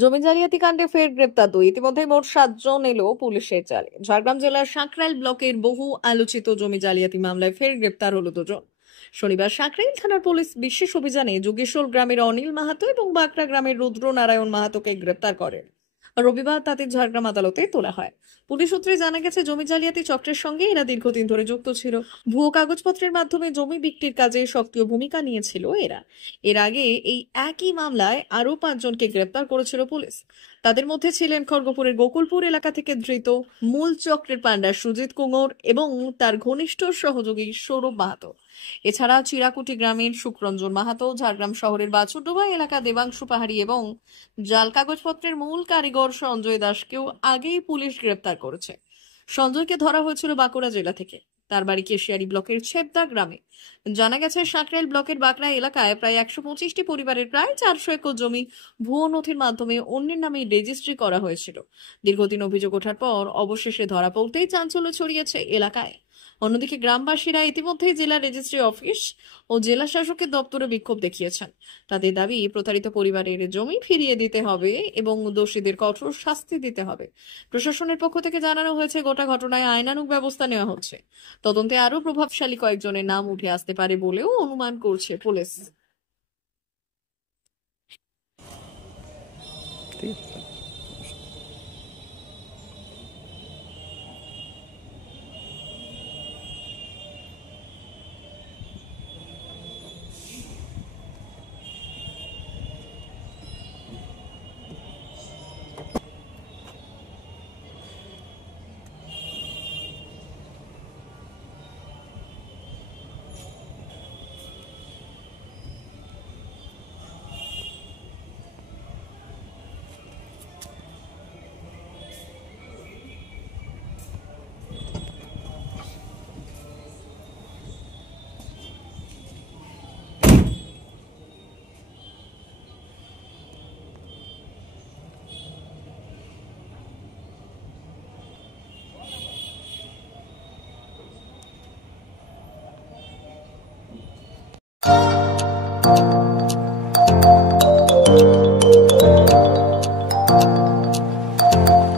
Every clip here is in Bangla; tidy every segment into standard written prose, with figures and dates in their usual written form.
জমি জালিয়াতি কাণ্ডে ফের গ্রেপ্তার দুই। ইতিমধ্যে মোট 7 জন এলো পুলিশের জালে। ঝাড়গ্রাম জেলার সাঁকরাইল ব্লকের বহু আলোচিত জমি জালিয়াতি মামলায় ফের গ্রেপ্তার হলো দুজন। শনিবার সাঁকরাইল থানার পুলিশ বিশেষ অভিযানে যোগেশ্বর গ্রামের অনিল মাহাতো এবং বাঁকড়া গ্রামের রুদ্র নারায়ণ মাহাতোকে গ্রেপ্তার করে। রবিবার তাদের ঝাড়গ্রাম আদালতে তোলা হয়। পুলিশ সূত্রে জানা গেছে, জমি জালিয়াতি চক্রের সঙ্গে এরা দীর্ঘদিন ধরে যুক্ত ছিল। ভুয়ো কাগজপত্রের মাধ্যমে জমি বিক্রির কাজে সক্রিয় ভূমিকা নিয়েছিল এরা। এর আগে এই একই মামলায় আরো 5 জনকে গ্রেপ্তার করেছিল পুলিশ। তাদের মধ্যে ছিলেন খড়গপুরের গোকুলপুর এলাকা থেকে ধৃত মূল চক্রের পান্ডা সুজিত কুমার এবং তার ঘনিষ্ঠ সহযোগী সৌরভ মাহাতো। এছাড়া চিরাকুটি গ্রামের সুখরঞ্জন মাহাতো, ঝাড়গ্রাম শহরের বাছুরডোবা এলাকা দেবাংশু পাহাড়ি এবং জাল কাগজপত্রের মূল কারিগর সঞ্জয় দাসকেও আগেই পুলিশ গ্রেপ্তার করেছে। সঞ্জয়কে ধরা হয়েছিল বাঁকুড়া জেলা থেকে। তার বাড়ি কেশিয়ারি ব্লকের ছেবদা গ্রামে। জানা গেছে, সাঁকরাইল ব্লকের বাঁকড়া এলাকায় প্রায় 125টি পরিবারের প্রায় 400 একর জমি ভুয়ো নথির মাধ্যমে অন্যের নামে রেজিস্ট্রি করা হয়েছিল। দীর্ঘদিন অভিযোগ ওঠার পর অবশেষে ধরা পড়তেই চাঞ্চল্য ছড়িয়েছে এলাকায়। অন্যদিকে গ্রামবাসীরা ইতিমধ্যেই জেলা রেজিস্ট্রি অফিস ও জেলা শাসকের দপ্তরে বিক্ষোভ দেখিয়েছেন। তাদের দাবি, প্রতারিত পরিবারের জমি ফিরিয়ে দিতে হবে এবং দোষীদের কঠোর শাস্তি দিতে হবে। প্রশাসনের পক্ষ থেকে জানানো হয়েছে, গোটা ঘটনায় আইনানুগ ব্যবস্থা নেওয়া হচ্ছে। তদন্তে আরো প্রভাবশালী কয়েকজনের নাম উঠে আসতে পারে বলেও অনুমান করছে পুলিশ।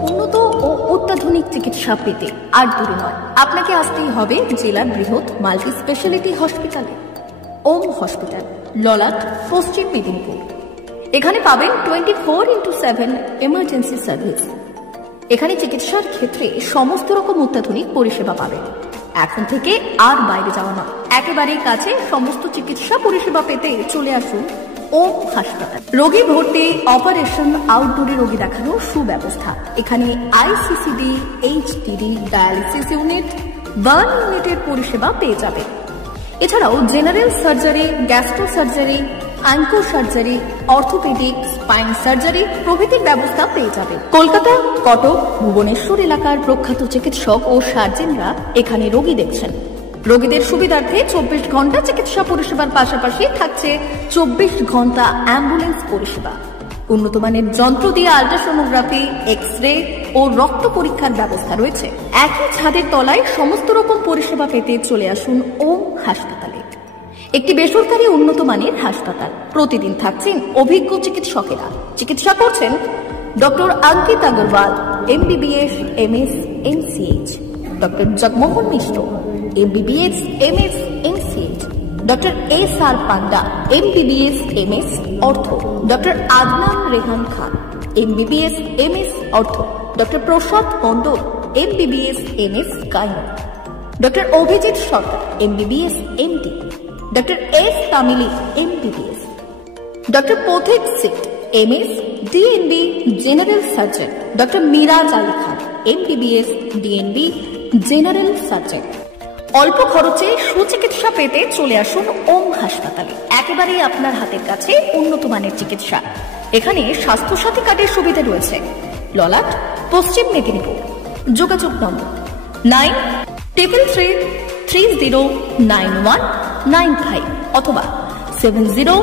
উন্নত ও অত্যাধুনিক চিকিৎসা পেতে আর দূরে নয়, আপনাকে আসতেই হবে জেলার বৃহৎ মাল্টি স্পেশালিটি হসপিটালে। ওম হসপিটাল, ললাট, পশ্চিম মেদিনীপুর। এখানে পাবেন 24x7 এমার্জেন্সি সার্ভিস। এখানে চিকিৎসার ক্ষেত্রে সমস্ত রকম অত্যাধুনিক পরিষেবা পাবেন। এখন থেকে আর বাইরে যাওয়া নয়, একেবারেই কাছে সমস্ত চিকিৎসা পরিষেবা পেতে চলে আসুন ওম হাসপাতাল। রোগী ভর্তি, অপারেশন, আউটডোরে রোগী দেখানোর সুব্যবস্থা। এখানে ICCD, HDD, dialysis unit, burn ইউনিটের পরিষেবা পেয়ে যাবেন। এছাড়াও general surgery, gastro surgery, onco surgery, orthopaedic, spine surgery প্রভৃতির ব্যবস্থা পেয়ে যাবেন। কলকাতা, কটক, ভুবনেশ্বর এলাকার প্রখ্যাত চিকিৎসক ও সার্জেনরা এখানে রোগী দেখছেন। রোগীদের সুবিধার্থে 24 ঘন্টা চিকিৎসা পরিষেবার পাশাপাশি থাকছে 24 ঘন্টা অ্যাম্বুলেন্স পরিষেবা। উন্নত মানের যন্ত্র দিয়ে আল্ট্রাসোনোগ্রাফি, এক্স-রে ও রক্ত পরীক্ষার ব্যবস্থা রয়েছে। একই ছাদের তলায় সমস্ত রকম পরিষেবা পেতে চলে আসুন ওম হাসপাতালে। একটি বেসরকারি উন্নত মানের হাসপাতাল। প্রতিদিন থাকছেন অভিজ্ঞ চিকিৎসকেরা। চিকিৎসা করছেন doctor Ankit Agarwal, MBBS, MS, MCH, doctor Jagmohan Mishra, MBBS, MS, MCH, doctor SR Panda, MBBS, MS, ortho, doctor Adnan Rehan Khan, MBBS, MS, ortho, doctor Prasad Mondal, MBBS, MS, gynae, doctor Abhijit Sarkar, MBBS, MD, doctor S Tamili, MBBS, doctor Pathik সিট, MS, DNB, general surgeon, doctor Miraj Ali Khan, MBBS, DNB, general surgeon. অল্প খরচে সুচিকিৎসা পেতে চলে আসুন ওম হাসপাতালে। একেবারেই আপনার হাতের কাছে উন্নত মানের চিকিৎসা। এখানে স্বাস্থ্যসাথী কার্ডের সুবিধা রয়েছে। ললাট, পশ্চিম মেদিনীপুর। যোগাযোগ নম্বর 9333309195 অথবা 70